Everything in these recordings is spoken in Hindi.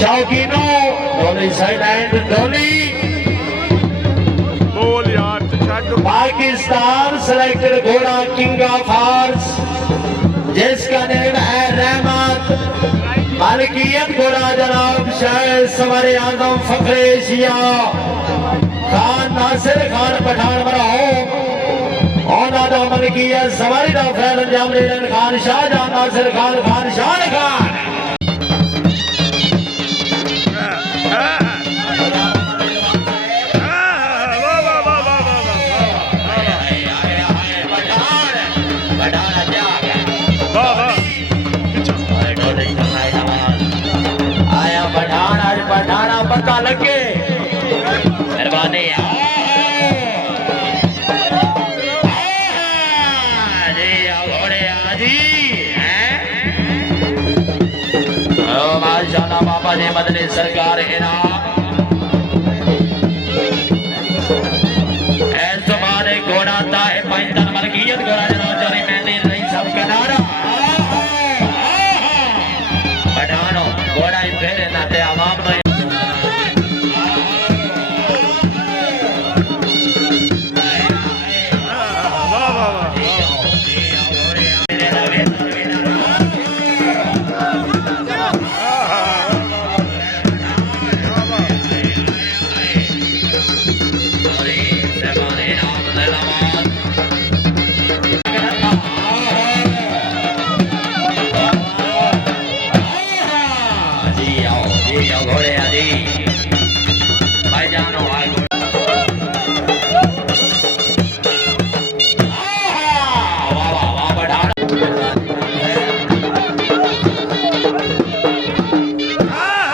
शौकीनों धोनी साइड एंड धोनी बोल यार पाकिस्तान सेलेक्टेड घोड़ा किंग ऑफ हॉर्स जिसका नेम है रहमत मालिकियत घोड़ा जनाब शायद सवारे आजम फखरे एशिया खान नासिर खान पठान मरहूम और दादा मलिकियत सवारी दा फैल अंजाम रेलन खान शाहजहां नासिर खान खान शान खान पता लगे मेहरबानी माशाल्लाह बाबा जी मदनी सरकार ऐसे घोड़ा था पैंतन मलकियत घोड़ा जनाब मैंने नहीं सब किनारा बढ़ानो घोड़ा फेरे नाते आवाम नहीं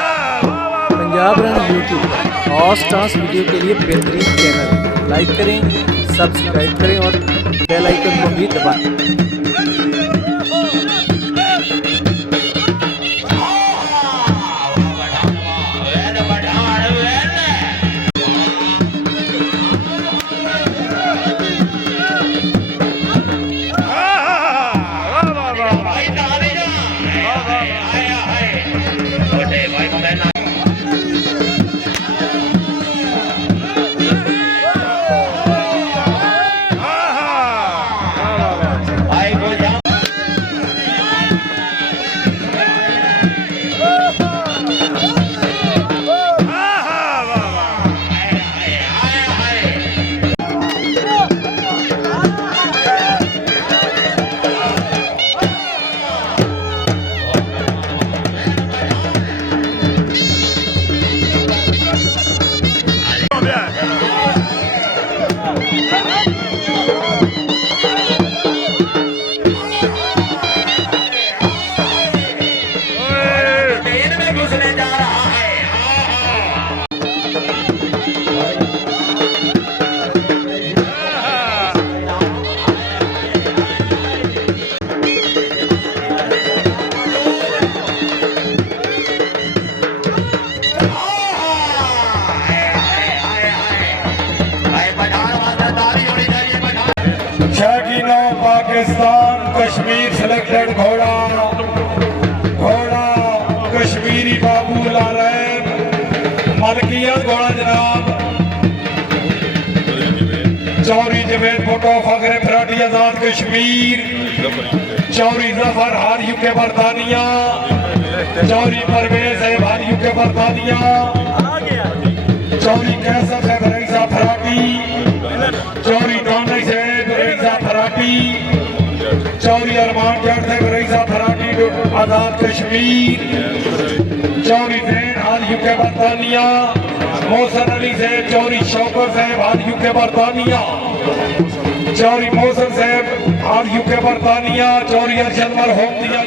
पंजाब रन यूट्यूब और स्टार्स वीडियो के लिए बेहतरीन चैनल लाइक करें, सब्सक्राइब करें और बेल आइकन को भी दबाएं। पाकिस्तान कश्मीर सिलेक्टेड घोड़ा घोड़ा कश्मीरी बाबू लालैन मलकियत घोड़ा जनाब चौरी जवेद फोटो फखरे फराटी आजाद कश्मीर चौरी जफर हार यूके बरतानिया चौरी परवेज है हार यूके बरतानिया चौरी कैसर है रईसा फराटी चौरी डॉनर है रईसा फराटी चौरी अरमान जट है रईसा फराटी आजाद कश्मीर चौरी जैन हाल यूके बरतानिया मोहसन अली से चौरी शौकत साहब हाल यूके बरतानिया चौरी मोहसन साहब हाल यूके बरतानिया चौरी अरशद मरहूम दिया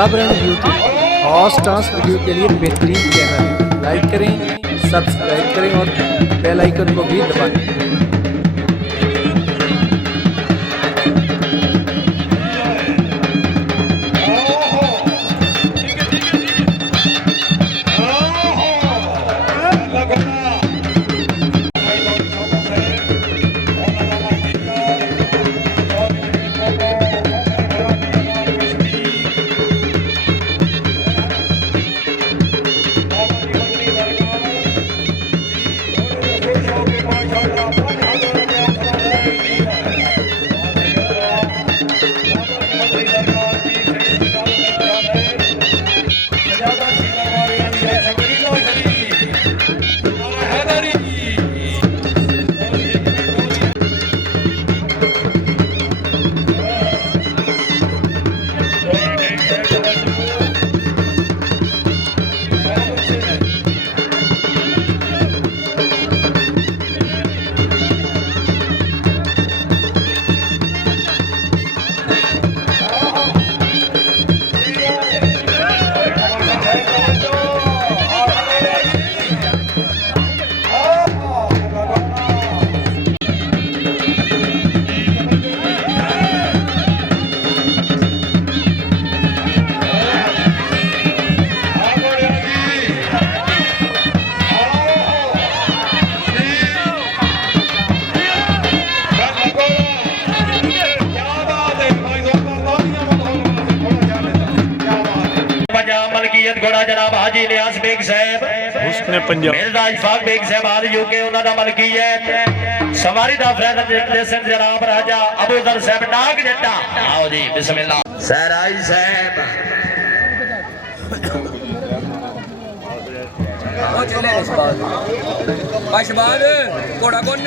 Punjab run YouTube hot dance video के लिए बेहतरीन चैनल। लाइक करें, सब्सक्राइब करें और बेल आइकन को भी दबाएं। घोड़ा जनाब हाजी इलियास बेग साहब उसने पंजाब मिर्जा इशफाक बेग साहब आदि जो के उन्हों का मलकीयत सवारी दा फैशन जनाब राजा अबू दर साहब डाक जट्टा आओ जी बिस्मिल्लाह सहराई साहब ओ चले बाशबाद घोड़ा कौन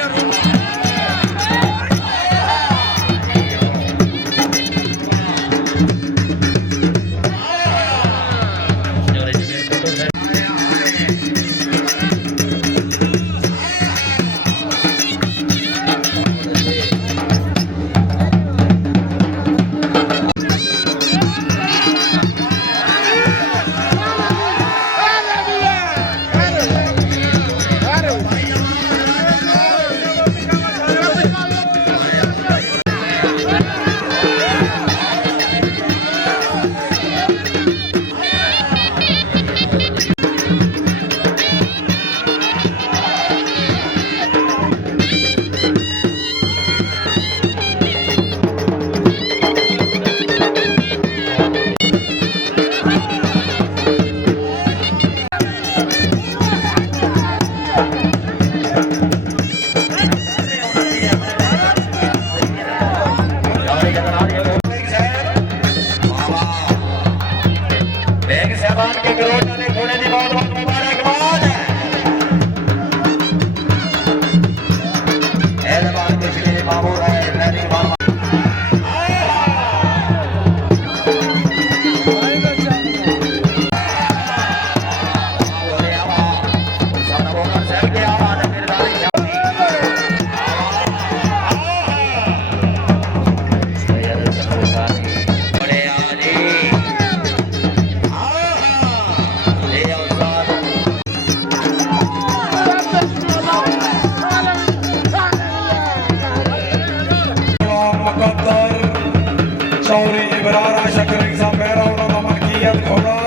चौरी इबरारा शकरी सा पैरा उन्होंने मलकीयत घोड़ा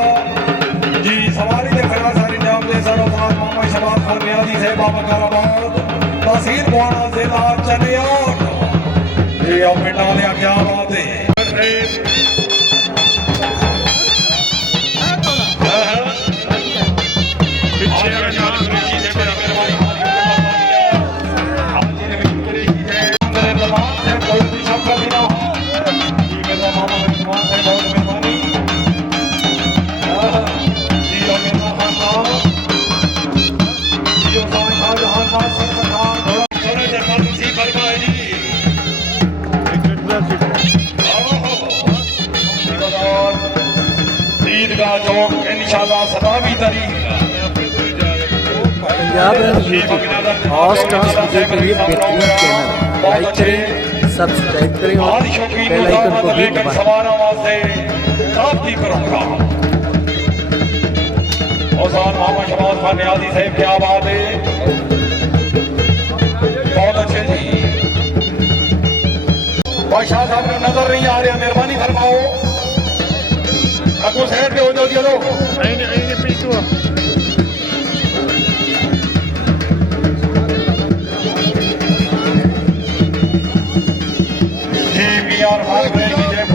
जी सवारी दे फिरा सारी जाम दे सरो साथ मामा शबाब खान मियादी से बाबा कराबाद तहसील बुआना जिला चनियाट ये अब मिटा दिया क्या बात है चौक इंशाल्लाह 17वीं तारीख Punjab run YouTube hot dance video के लिए बेहतरीन चैनल। लाइक करें, सब्सक्राइब करें और आज शौकीन बेल आइकन को भी लेकर दबाएं। सवारों वास्ते काफी करूंगा औसान मोहम्मद शबाज खान नियाजी साहब, क्या बात है, बहुत अच्छे जी। बादशाह साहब ने नजर नहीं आ रहा, मेहरबानी फरमाओ अगो साइड पे हो जाओ चलो। जी मियां अरमान